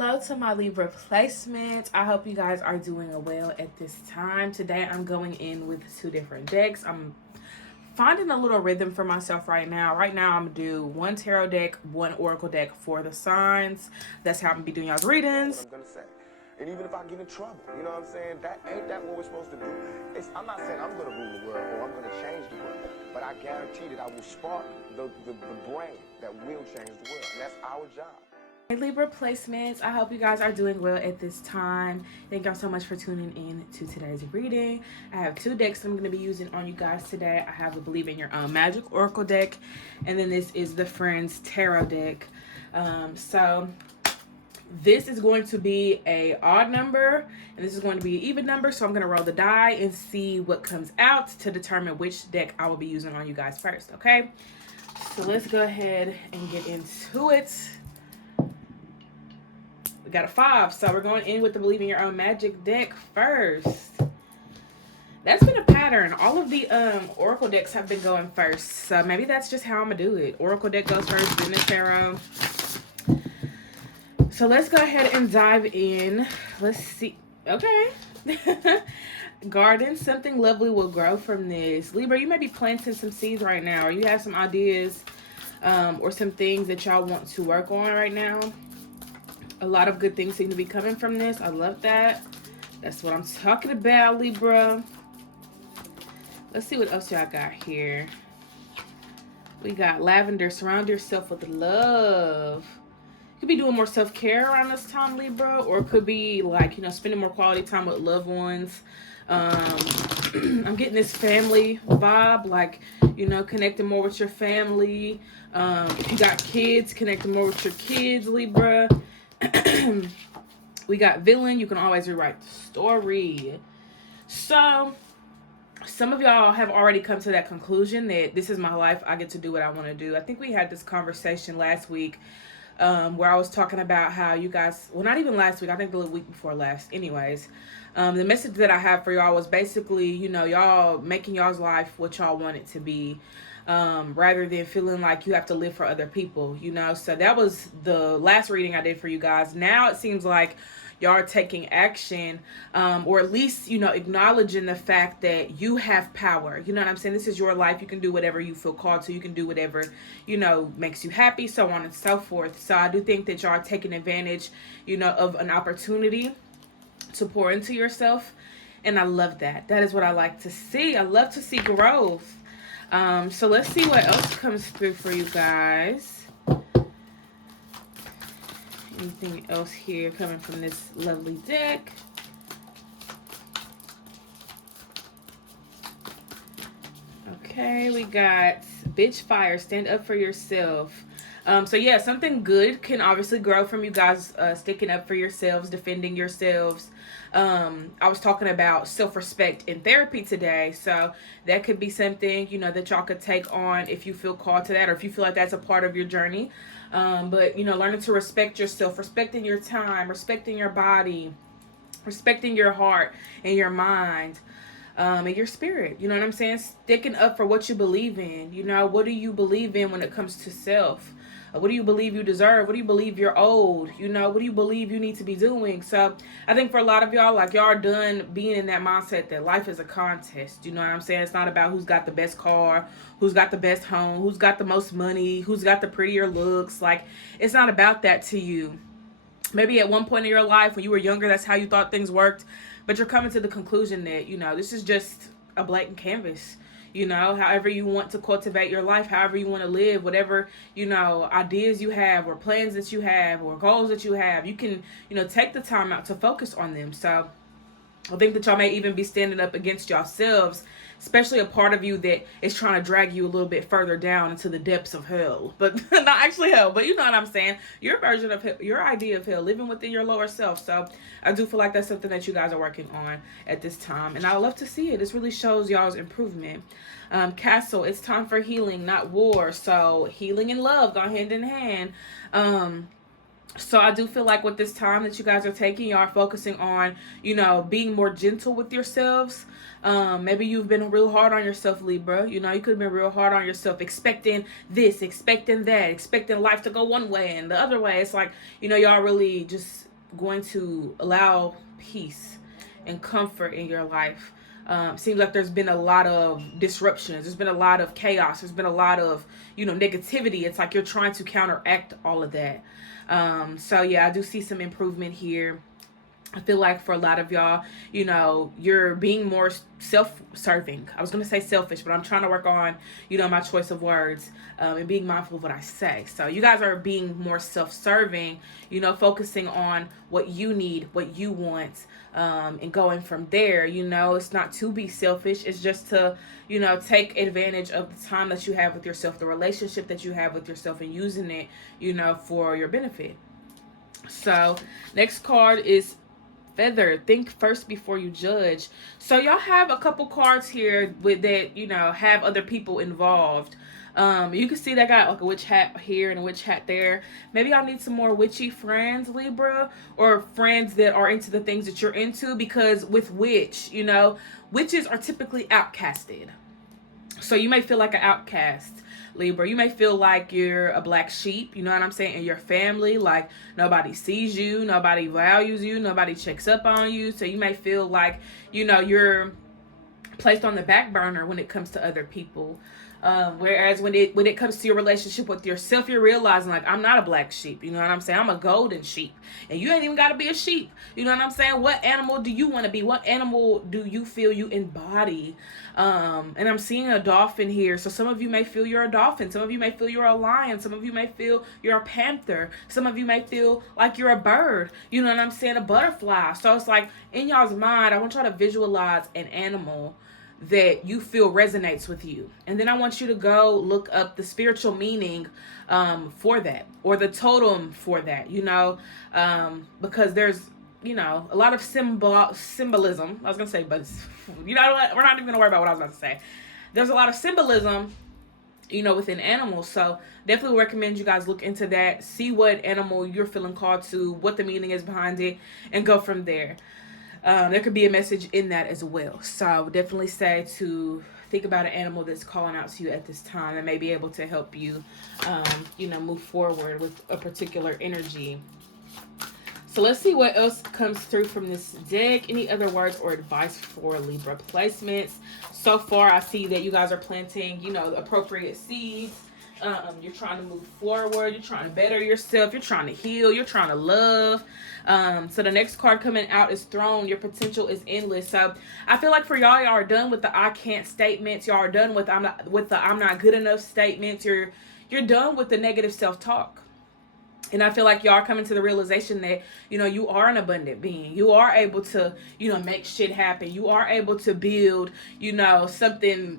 Hello to my Libra placement. I hope you guys are doing well at this time. Today I'm going in with two different decks. I'm finding a little rhythm for myself right now. Right now I'm gonna do one tarot deck, one oracle deck for the signs. That's how I'm gonna be doing y'all's readings. What I'm gonna say. And even if I get in trouble, you know what I'm saying? That ain't that what we're supposed to do. I'm not saying I'm gonna rule the world or I'm gonna change the world, but I guarantee that I will spark the brain that will change the world. And that's our job. Hey Libra placements, I hope you guys are doing well at this time. Thank y'all so much for tuning in to today's reading. I have two decks I'm going to be using on you guys today. I have the Believe in Your Own Magic Oracle deck, and then this is the Friends Tarot deck. So this is going to be a odd number, and this is going to be an even number. So I'm going to roll the die and see what comes out to determine which deck I will be using on you guys first, okay? So let's go ahead and get into it. We got a 5, so we're going in with the Believe in Your Own Magic deck first. That's been a pattern. All of the Oracle decks have been going first, so maybe that's just how I'm gonna do it. Oracle deck goes first, then the Tarot. So let's go ahead and dive in. Let's see. Okay. Garden, something lovely will grow from this. Libra, you may be planting some seeds right now, or you have some ideas or some things that y'all want to work on right now. A lot of good things seem to be coming from this. I love that. That's what I'm talking about, Libra. Let's see what else y'all got here. We got lavender. Surround yourself with love. You could be doing more self-care around this time, Libra. Or it could be like, you know, spending more quality time with loved ones. I'm getting this family vibe. Like, you know, connecting more with your family. If you got kids, connecting more with your kids, Libra. We got villain. You can always rewrite the story. So some of y'all have already come to that conclusion that this is my life. I get to do what I want to do. I think we had this conversation last week where I was talking about how you guys, well, not even last week, I think the week before last. Anyways, the message that I have for y'all was basically, you know, y'all making y'all's life what y'all want it to be. Rather than feeling like you have to live for other people, you know. So that was the last reading I did for you guys. Now it seems like y'all are taking action, or at least, you know, acknowledging the fact that you have power. You know what I'm saying? This is your life. You can do whatever you feel called to. You can do whatever, you know, makes you happy, so on and so forth. So I do think that y'all are taking advantage, you know, of an opportunity to pour into yourself. And I love that. That is what I like to see. I love to see growth. So let's see what else comes through for you guys. Anything else here coming from this lovely deck? Okay, we got bitch fire. Stand up for yourself. So yeah, something good can obviously grow from you guys sticking up for yourselves, defending yourselves. I was talking about self-respect in therapy today, so that could be something, you know, that y'all could take on if you feel called to that, or if you feel like that's a part of your journey. But you know, learning to respect yourself, respecting your time, respecting your body, respecting your heart and your mind, and your spirit. You know what I'm saying? Sticking up for what you believe in. You know, what do you believe in when it comes to self? What do you believe you deserve? What do you believe you're owed? You know, what do you believe you need to be doing? So I think for a lot of y'all, like, y'all are done being in that mindset that life is a contest. You know what I'm saying? It's not about who's got the best car, who's got the best home, who's got the most money, who's got the prettier looks. Like, it's not about that to you. Maybe at one point in your life when you were younger, that's how you thought things worked. But you're coming to the conclusion that, you know, this is just a blank canvas. You know, however you want to cultivate your life, however you want to live, whatever, you know, ideas you have or plans that you have or goals that you have, you can, you know, take the time out to focus on them. So I think that y'all may even be standing up against yourselves, especially a part of you that is trying to drag you a little bit further down into the depths of hell. But not actually hell, but you know what I'm saying? Your version of hell, your idea of hell, living within your lower self. So I do feel like that's something that you guys are working on at this time. And I love to see it. This really shows y'all's improvement. Castle, it's time for healing, not war. So healing and love go hand in hand. So I do feel like with this time that you guys are taking, y'all are focusing on, you know, being more gentle with yourselves. Maybe you've been real hard on yourself, Libra. You know, you could have been real hard on yourself, expecting this, expecting that, expecting life to go one way and the other way. It's like, you know, y'all really just going to allow peace and comfort in your life. Seems like there's been a lot of disruptions. There's been a lot of chaos. There's been a lot of, negativity. It's like you're trying to counteract all of that. So yeah, I do see some improvement here. I feel like for a lot of y'all, you're being more self-serving. I was going to say selfish, but I'm trying to work on, my choice of words, and being mindful of what I say. So you guys are being more self-serving, focusing on what you need, what you want, and going from there. It's not to be selfish. It's just to, take advantage of the time that you have with yourself, the relationship that you have with yourself, and using it, for your benefit. So next card is Feather. Think first before you judge. So y'all have a couple cards here with that, have other people involved. You can see that got like a witch hat here and a witch hat there. Maybe y'all need some more witchy friends, Libra, or friends that are into the things that you're into, because with witch, witches are typically outcasted. So you may feel like an outcast, Libra. You may feel like you're a black sheep, you know what I'm saying, in your family. Like nobody sees you, nobody values you, nobody checks up on you. So you may feel like, you're placed on the back burner when it comes to other people. Whereas when it comes to your relationship with yourself, you're realizing, like, I'm not a black sheep. You know what I'm saying? I'm a golden sheep. And you ain't even got to be a sheep. You know what I'm saying? What animal do you want to be? What animal do you feel you embody? And I'm seeing a dolphin here. So some of you may feel you're a dolphin. Some of you may feel you're a lion. Some of you may feel you're a panther. Some of you may feel like you're a bird. You know what I'm saying? A butterfly. So it's like, in y'all's mind, I want y'all to visualize an animal that you feel resonates with you. And then I want you to go look up the spiritual meaning for that, or the totem for that, because there's, a lot of symbolism. I was going to say, but we're not even going to worry about what I was about to say. There's a lot of symbolism, within animals. So definitely recommend you guys look into that, see what animal you're feeling called to, what the meaning is behind it, and go from there. There could be a message in that as well. So I would definitely say to think about an animal that's calling out to you at this time and may be able to help you, move forward with a particular energy. So let's see what else comes through from this deck. Any other words or advice for Libra placements? So far, I see that you guys are planting, appropriate seeds. You're trying to move forward. You're trying to better yourself. You're trying to heal. You're trying to love. So the next card coming out is Throne. Your potential is endless. So I feel like for y'all are done with the I can't statements. Y'all are done with I'm not good enough statements. You're done with the negative self-talk. And I feel like y'all are coming to the realization that, you are an abundant being. You are able to, make shit happen. You are able to build, something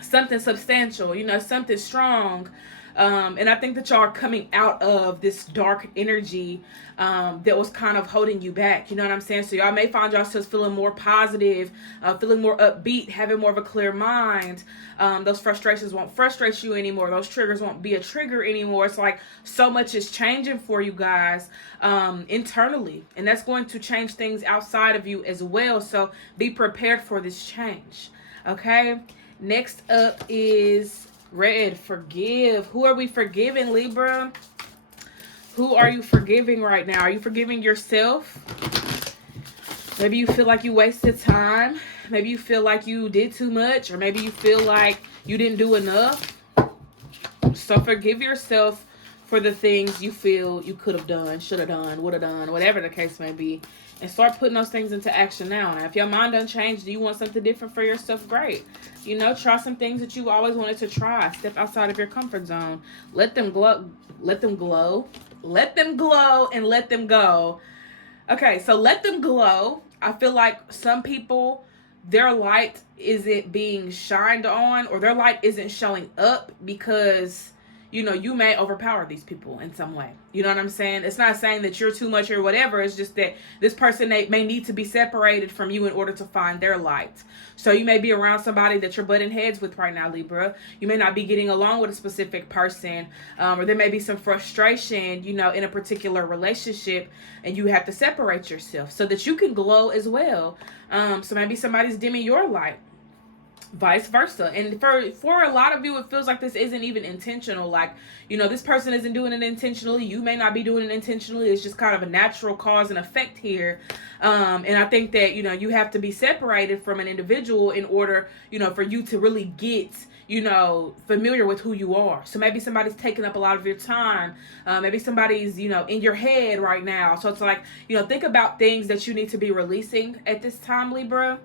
substantial, something strong. And I think that y'all are coming out of this dark energy that was kind of holding you back. You know what I'm saying? So y'all may find yourselves feeling more positive, feeling more upbeat, having more of a clear mind. Those frustrations won't frustrate you anymore. Those triggers won't be a trigger anymore. It's like so much is changing for you guys internally. And that's going to change things outside of you as well. So be prepared for this change. Okay? Next up is Red. Forgive. Who are we forgiving, Libra? Who are you forgiving right now? Are you forgiving yourself? Maybe you feel like you wasted time. Maybe you feel like you did too much. Or maybe you feel like you didn't do enough. So forgive yourself for the things you feel you could have done, should have done, would have done, whatever the case may be. And start putting those things into action now. Now, if your mind doesn't change, do you want something different for yourself? Great. Try some things that you always wanted to try. Step outside of your comfort zone. Let them glow. Let them glow. Let them glow and let them go. Okay, so let them glow. I feel like some people, their light isn't being shined on, or their light isn't showing up because you may overpower these people in some way. You know what I'm saying? It's not saying that you're too much or whatever. It's just that this person may need to be separated from you in order to find their light. So you may be around somebody that you're butting heads with right now, Libra. You may not be getting along with a specific person, or there may be some frustration, in a particular relationship, and you have to separate yourself so that you can glow as well. So maybe somebody's dimming your light. vice versa. And for a lot of you, it feels like this isn't even intentional. Like, this person isn't doing it intentionally, you may not be doing it intentionally. It's just kind of a natural cause and effect here. And I think that you have to be separated from an individual in order for you to really get familiar with who you are. So maybe somebody's taking up a lot of your time. Maybe somebody's in your head right now. So it's like think about things that you need to be releasing at this time, Libra,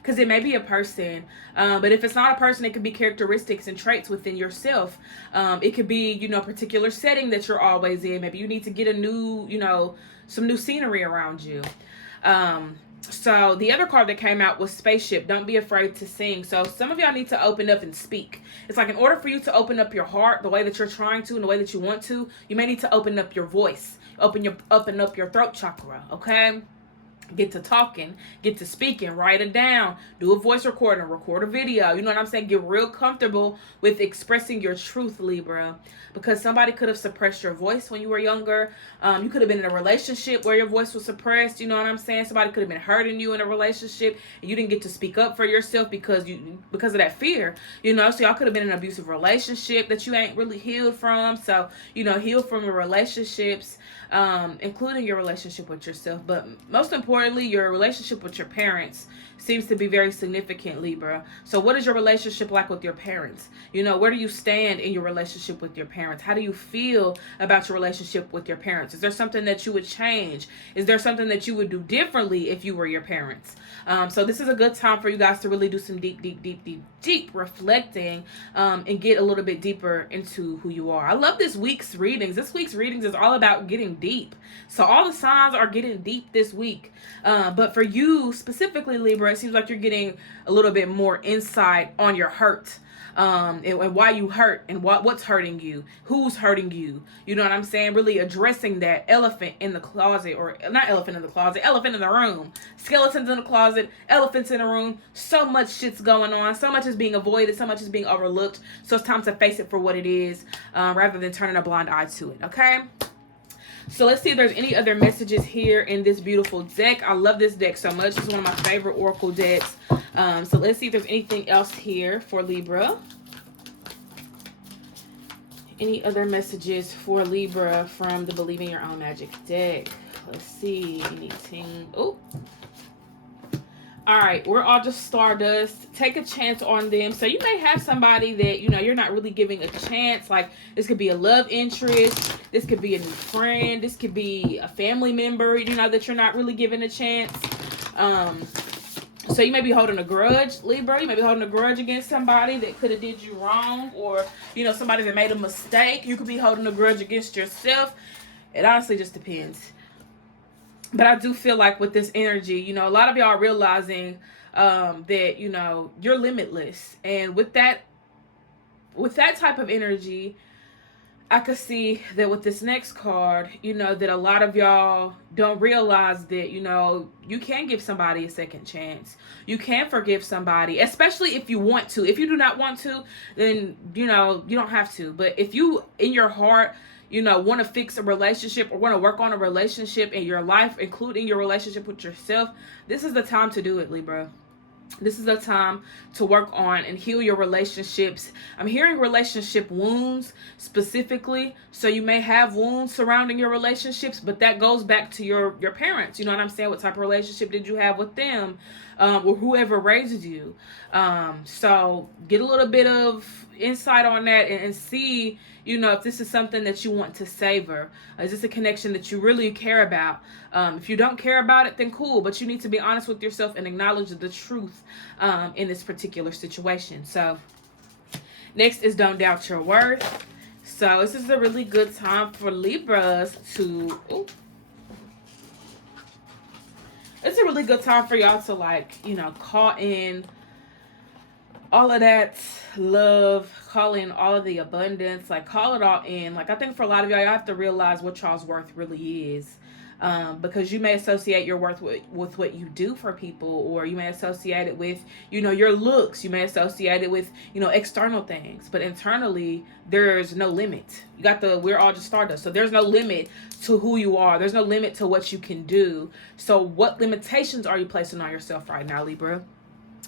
because it may be a person, but if it's not a person, it could be characteristics and traits within yourself. It could be a particular setting that you're always in. Maybe you need to get a new some new scenery around you. So the other card that came out was Spaceship. Don't be afraid to sing. So some of y'all need to open up and speak. It's like in order for you to open up your heart the way that you're trying to and the way that you want to, you may need to open up your voice, open up your throat chakra. Okay. Get to talking, get to speaking, write it down, do a voice recording, record a video. You know what I'm saying? Get real comfortable with expressing your truth, Libra, because somebody could have suppressed your voice when you were younger. You could have been in a relationship where your voice was suppressed. You know what I'm saying? Somebody could have been hurting you in a relationship and you didn't get to speak up for yourself because of that fear. So y'all could have been in an abusive relationship that you ain't really healed from. So heal from your relationships, including your relationship with yourself, but most importantly, your relationship with your parents seems to be very significant, Libra. So what is your relationship like with your parents? Where do you stand in your relationship with your parents? How do you feel about your relationship with your parents? Is there something that you would change? Is there something that you would do differently if you were your parents? So this is a good time for you guys to really do some deep reflecting, and get a little bit deeper into who you are. I love this week's readings. This week's readings is all about getting deep. So all the signs are getting deep this week. But for you specifically, Libra, it seems like you're getting a little bit more insight on your hurt. And why you hurt and what's hurting you, who's hurting you. You know what I'm saying? Really addressing that elephant in the closet, or not elephant in the closet, elephant in the room. Skeletons in the closet, elephants in the room. So much shit's going on. So much is being avoided. So much is being overlooked. So it's time to face it for what it is, rather than turning a blind eye to it. Okay? So let's see if there's any other messages here in this beautiful deck. I love this deck so much. It's one of my favorite oracle decks. So let's see if there's anything else here for Libra. Any other messages for Libra from the Believing Your Own Magic deck? Let's see. Anything? Oh. All right, we're all just stardust. Take a chance on them. So you may have somebody that, you're not really giving a chance. Like, this could be a love interest. This could be a new friend. This could be a family member, that you're not really giving a chance. So you may be holding a grudge, Libra. You may be holding a grudge against somebody that could have did you wrong, or, somebody that made a mistake. You could be holding a grudge against yourself. It honestly just depends. But I do feel like with this energy, a lot of y'all are realizing that, you're limitless. And with that type of energy, I could see that with this next card, that a lot of y'all don't realize that, you can give somebody a second chance. You can forgive somebody, especially if you want to. If you do not want to, then, you don't have to. But if you, in your heart, want to fix a relationship or want to work on a relationship in your life, including your relationship with yourself, this is the time to do it, Libra. This is the time to work on and heal your relationships. I'm hearing relationship wounds specifically. So you may have wounds surrounding your relationships, but that goes back to your parents. You know what I'm saying? What type of relationship did you have with them, or whoever raised you? So get a little bit of insight on that and see, if this is something that you want to savor. Is this a connection that you really care about? If you don't care about it, then cool. But you need to be honest with yourself and acknowledge the truth in this particular situation. So next is Don't Doubt Your Worth. So this is a really good time for Libras to... Ooh, it's a really good time for y'all to call in all of that love, call in all of the abundance, call it all in. I think for a lot of y'all have to realize what y'all's worth really is. Because you may associate your worth with what you do for people, or you may associate it with, your looks. You may associate it with, external things. But internally, there's no limit. We're all just stardust. So there's no limit to who you are. There's no limit to what you can do. So what limitations are you placing on yourself right now, Libra?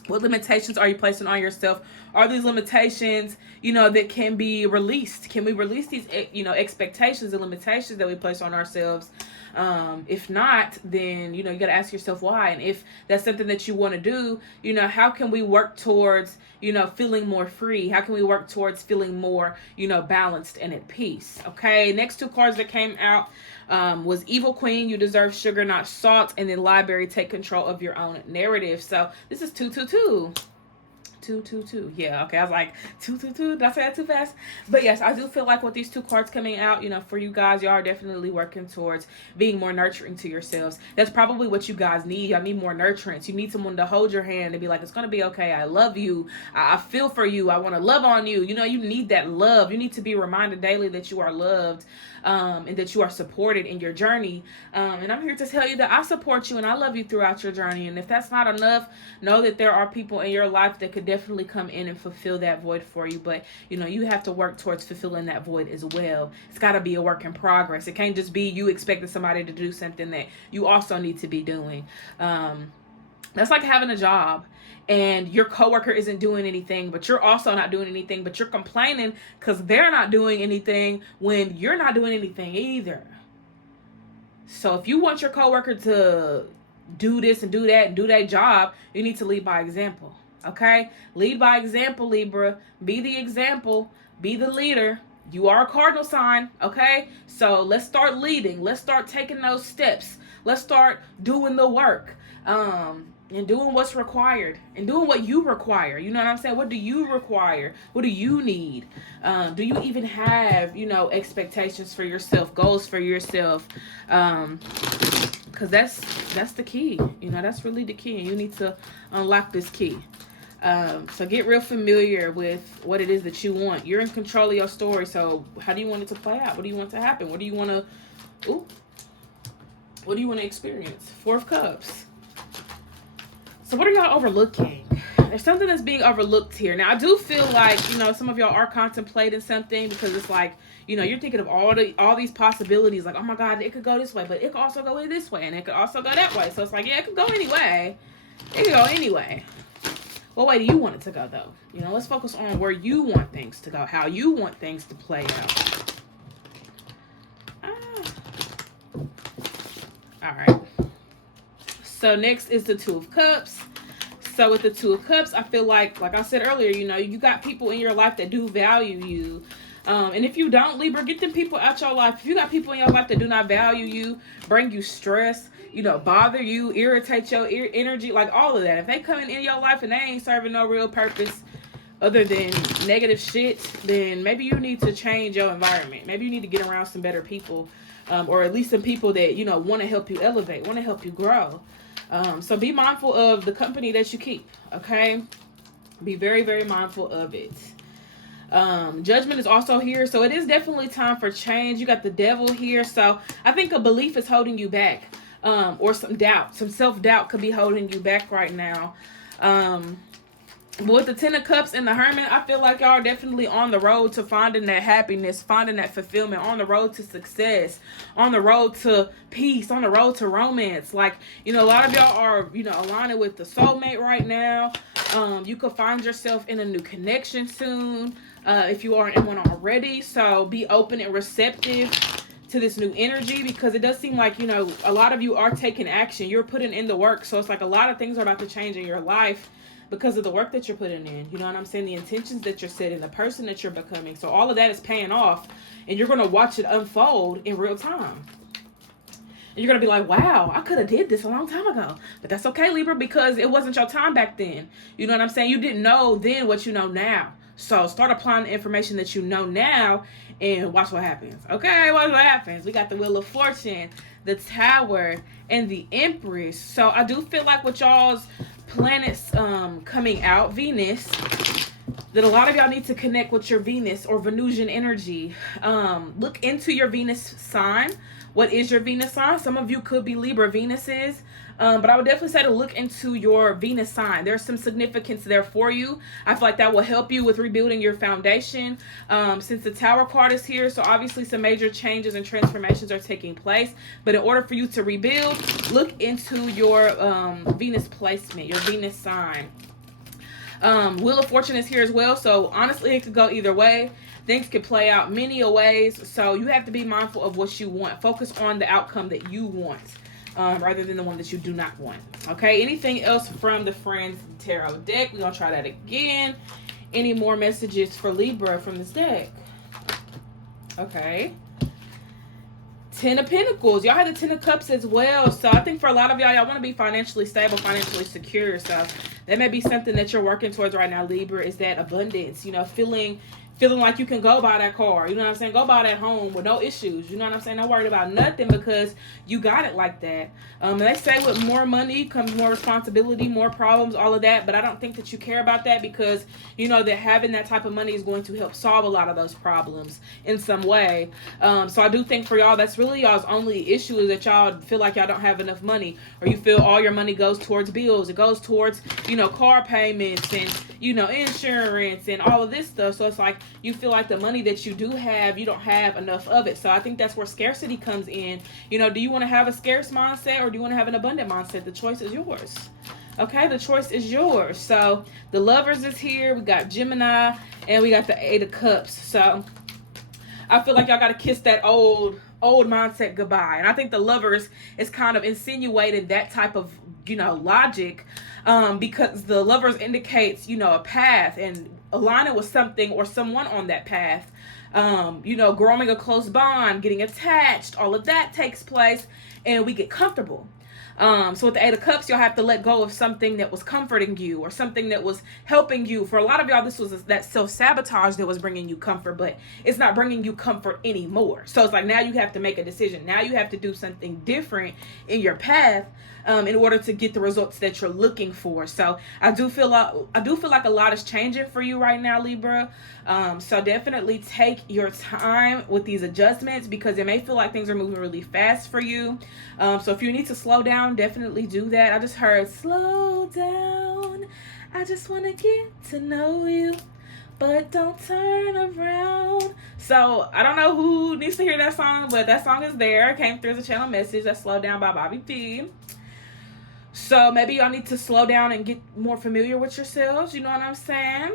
What limitations are you placing on yourself? Are these limitations, that can be released? Can we release these, expectations and limitations that we place on ourselves? If not, then, you got to ask yourself why. And if that's something that you want to do, how can we work towards, feeling more free? How can we work towards feeling more, balanced and at peace? Okay. Next two cards that came out was Evil Queen, you deserve sugar, not salt. And then Library, take control of your own narrative. So this is 222. 222. Yeah, okay. I was like 222. Did I say that too fast? But yes, I do feel like with these two cards coming out, for you guys, y'all are definitely working towards being more nurturing to yourselves. That's probably what you guys need. Y'all need more nurturance. You need someone to hold your hand and be like, it's gonna be okay. I love you. I feel for you. I want to love on you. You need that love. You need to be reminded daily that you are loved, and that you are supported in your journey. And I'm here to tell you that I support you and I love you throughout your journey. And if that's not enough, know that there are people in your life that could definitely come in and fulfill that void for you. But, you have to work towards fulfilling that void as well. It's got to be a work in progress. It can't just be you expecting somebody to do something that you also need to be doing. That's like having a job and your coworker isn't doing anything, but you're also not doing anything, but you're complaining because they're not doing anything when you're not doing anything either. So if you want your coworker to do this and do that and do their job, you need to lead by example. Okay? Lead by example, Libra. Be the example. Be the leader. You are a cardinal sign. Okay? So let's start leading. Let's start taking those steps. Let's start doing the work. And doing what's required and doing what you require. You know what I'm saying? What do you require? What do you need? Do you even have, expectations for yourself, goals for yourself? Because that's the key. That's really the key. And you need to unlock this key. So get real familiar with what it is that you want. You're in control of your story. So how do you want it to play out? What do you want to happen? What do you want to experience? Four of Cups. So what are y'all overlooking? There's something that's being overlooked here. Now, I do feel like, some of y'all are contemplating something because it's like, you're thinking of all these possibilities. Like, oh my God, it could go this way, but it could also go this way, and it could also go that way. So it's like, yeah, it could go anyway. It could go anyway. What way do you want it to go, though? Let's focus on where you want things to go, how you want things to play out. All right. So next is the Two of Cups. So with the Two of Cups, I feel like I said earlier, you got people in your life that do value you. And if you don't, Libra, get them people out your life. If you got people in your life that do not value you, bring you stress, bother you, irritate your energy, like all of that. If they come in your life and they ain't serving no real purpose other than negative shit, then maybe you need to change your environment. Maybe you need to get around some better people, or at least some people that, want to help you elevate, want to help you grow. So be mindful of the company that you keep, okay? Be very, very mindful of it. Judgment is also here, so it is definitely time for change. You got the Devil here, so I think a belief is holding you back, or some doubt, some self-doubt could be holding you back right now. But with the Ten of Cups and the Hermit, I feel like y'all are definitely on the road to finding that happiness, finding that fulfillment, on the road to success, on the road to peace, on the road to romance. Like, a lot of y'all are, aligning with the soulmate right now. You could find yourself in a new connection soon, if you aren't in one already. So be open and receptive to this new energy, because it does seem like, a lot of you are taking action. You're putting in the work. So it's like a lot of things are about to change in your life because of the work that you're putting in. You know what I'm saying? The intentions that you're setting, the person that you're becoming. So all of that is paying off, and you're going to watch it unfold in real time. And you're going to be like, wow, I could have did this a long time ago. But that's okay, Libra, because it wasn't your time back then. You know what I'm saying? You didn't know then what you know now. So start applying the information that you know now and watch what happens. Okay, watch what happens. We got the Wheel of Fortune, the Tower, and the Empress. So I do feel like with y'all's planets coming out, Venus, that a lot of y'all need to connect with your Venus or Venusian energy. Look into your Venus sign. What is your Venus sign? Some of you could be Libra Venuses. But I would definitely say to look into your Venus sign. There's some significance there for you. I feel like that will help you with rebuilding your foundation. Since the Tower card is here, so obviously some major changes and transformations are taking place. But in order for you to rebuild, look into your Venus placement, your Venus sign. Wheel of Fortune is here as well. So honestly, it could go either way. Things could play out many a ways. So you have to be mindful of what you want. Focus on the outcome that you want, rather than the one that you do not want. Okay, anything else from the Friends Tarot deck? We're going to try that again. Any more messages for Libra from this deck? Okay. Ten of Pentacles. Y'all had the Ten of Cups as well. So I think for a lot of y'all want to be financially stable, financially secure. So that may be something that you're working towards right now, Libra, is that abundance. You know, feeling like you can go buy that car. You know what I'm saying? Go buy that home with no issues. You know what I'm saying? Not worried about nothing because you got it like that. They say with more money comes more responsibility, more problems, all of that. But I don't think that you care about that because you know that having that type of money is going to help solve a lot of those problems in some way. So I do think for y'all, that's really y'all's only issue is that y'all feel like y'all don't have enough money, or you feel all your money goes towards bills. It goes towards, you know, car payments and, you know, insurance and all of this stuff. So it's like you feel like the money that you do have, you don't have enough of it. So I think that's where scarcity comes in. You know, do you want to have a scarce mindset or do you want to have an abundant mindset? The choice is yours. Okay, the choice is yours. So the Lovers is here. We got Gemini and we got the Eight of Cups. So I feel like y'all got to kiss that old mindset goodbye. And I think the Lovers is kind of insinuating that type of, you know, logic, because the Lovers indicates, you know, a path and aligning with something or someone on that path. You know, growing a close bond, getting attached, all of that takes place and we get comfortable. So with the Eight of Cups, you'll have to let go of something that was comforting you or something that was helping you. For a lot of y'all, this was that self-sabotage that was bringing you comfort, but it's not bringing you comfort anymore. So it's like now you have to make a decision. Now you have to do something different in your path in order to get the results that you're looking for. So I do feel like a lot is changing for you right now, Libra. So definitely take your time with these adjustments because it may feel like things are moving really fast for you. So if you need to slow down, definitely do that. I just heard slow down. I just want to get to know you, but don't turn around. So I don't know who needs to hear that song, but that song is there. It came through as a channel message. That's Slow Down by Bobby P. So maybe y'all need to slow down and get more familiar with yourselves. You know what I'm saying?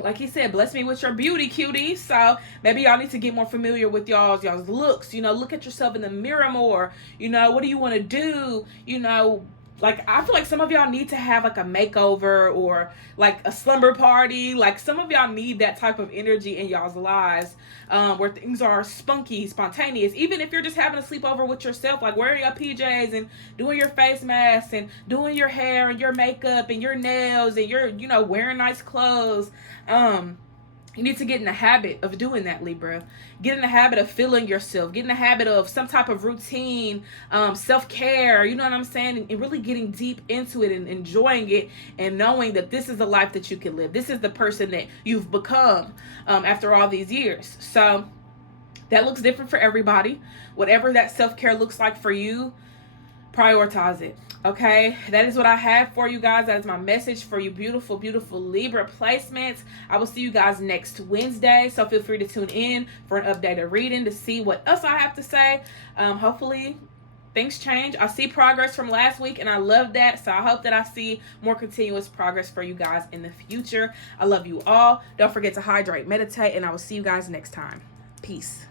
Like he said, bless me with your beauty, cutie. So maybe y'all need to get more familiar with y'all's looks. You know, look at yourself in the mirror more. You know, what do you want to do? You know, like I feel like some of y'all need to have like a makeover or like a slumber party. Like some of y'all need that type of energy in y'all's lives, where things are spunky, spontaneous. Even if you're just having a sleepover with yourself, like wearing your PJs and doing your face masks and doing your hair and your makeup and your nails and you're, you know, wearing nice clothes. You need to get in the habit of doing that, Libra. Get in the habit of feeling yourself. Get in the habit of some type of routine, self-care, you know what I'm saying? And really getting deep into it and enjoying it and knowing that this is the life that you can live. This is the person that you've become after all these years. So that looks different for everybody. Whatever that self-care looks like for you, prioritize it. Okay, that is what I have for you guys. That is my message for you beautiful, beautiful Libra placements. I will see you guys next Wednesday. So feel free to tune in for an updated reading to see what else I have to say. Hopefully things change. I see progress from last week and I love that. So I hope that I see more continuous progress for you guys in the future. I love you all. Don't forget to hydrate, meditate, and I will see you guys next time. Peace.